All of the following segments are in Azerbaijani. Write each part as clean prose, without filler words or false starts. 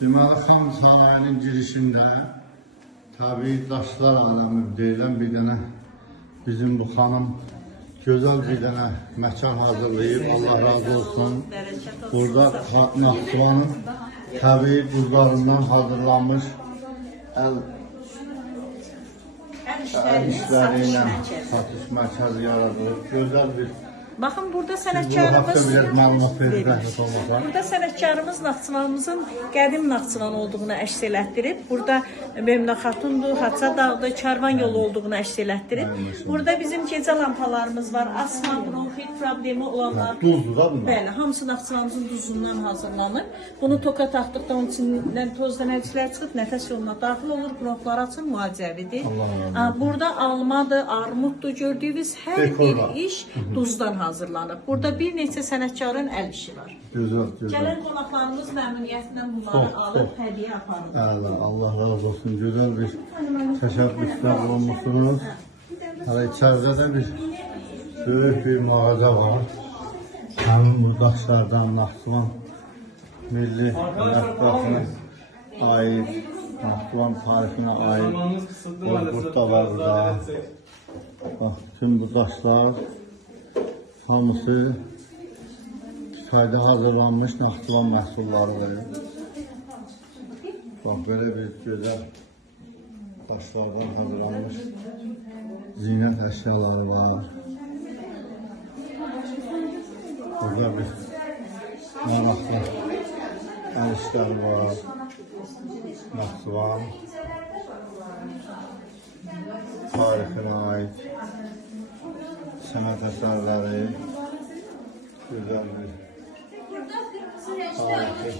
Deməli, Xan Sarayının girişində təbii daşlar aləmi deyilən bir dənə bizim bu xanım gözəl bir dənə məkan hazırlayıb. Allah razı olsun. Burada Naxçıvanın təbii buzlarından hazırlanmış əl işləri ilə satış mərkəzi yaradılıb. Gözəl bir Baxın, burada sənətkarımız Naxçıvanımızın qədim Naxçıvan olduğunu əks elətdirib. Burada Memnun Xatundur, Haça dağıdır, Karvan yolu olduğunu əks elətdirib. Burada bizim gecə lampalarımız var. Asma, bronxit problemi olanlar. Duzdur da bunlar. Bəli, hamısı Naxçıvanımızın duzundan hazırlanır. Bunu toka taxdıqda onun içindən tozlanıcılar çıxıb nəfəs yoluna daxil olur, bronxlar açın, müalicəvidir. Burada almadır, armuddur, gördüyünüz hər bir iş duzdan hazırlanıb. Burada bir neçə sənətkarın əl işi var. Gözəl, gözəl. Gələn qonaqlarımız məmnuniyyətlə bunları alıb hədiyyə aparır. Allah razı olsun. Gözəl bir təşəbbüsdə bulunmuşsunuz. Hələ içəridə də bir böyük bir mağaza var. Həmin bu daşlardan Naxçıvan milli mətbəxinə aid, Naxçıvan tarifinə aid burada var burada. Bax, bütün bu daşlar hamısı kifaydə hazırlanmış Naxçıvan məhsullarıdır. Bax, belə bir gözəl daşlardan hazırlanmış zinət əşyaları var. Burada bir maraqlı əl işləri var. Naxçıvan tarixinə aid sənət əsərləri, gözəl bir tarixi,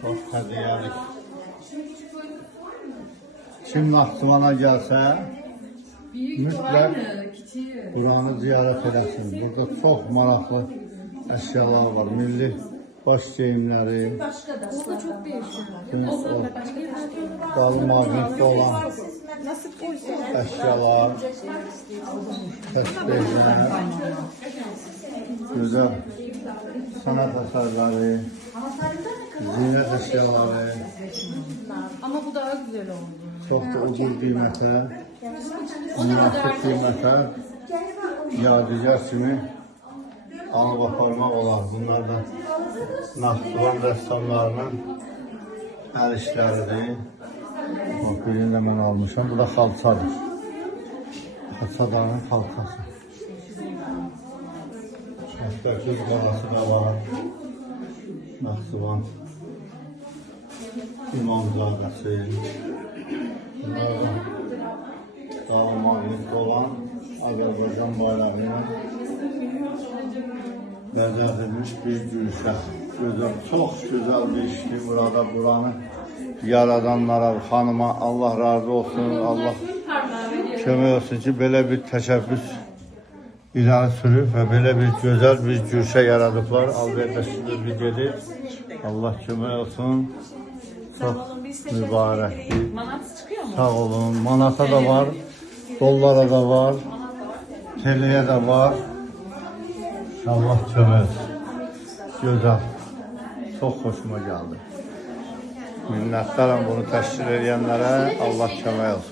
çox hədiyyəlik. Kim Naxçıvana gəlsə, mütləq buranı ziyarət eləsin. Burada çox maraqlı əşyalar var, milli baş geyimləri, dalı mağnitdə olan əşyalar, təsbihlər, gözəl sənət əsərləri, zinət əşyaları. Ama bu daha güzel oldu. Çox da ucuz qiymətə, münasib qiymətə yadigar kimi alıb aparmaq olar. Bunlar da Naxçıvan rəssamlarının əl işləridir. Birini də mən almışam. Bu da xalçadır. Xalçadanın xalçası. Göz qarası da var. Naxçıvan İmamzadəsi. Daha mağnitdə olan Azərbaycan bayrağının bəzədilmiş bir gülşə. Gözəl, çox gözəl bir işdir burada. Buranı yaradanlara, xanıma Allah razı olsun. Allah kömək olsun ki, belə bir təşəbbüs irəli sürüb və belə bir gözəl bir gülşə yaradıblar. Alberdə sizə bir gedir. Allah kömək olsun. Çox mübarəkdir. Sağ olun. Manata da var, dollara da var, TL'yə də var. Allah kömək olsun. Gözəl. Çox xoşuma gəldi. Minnətdarım bunu təşkil edənlərə. Allah kömək olsun.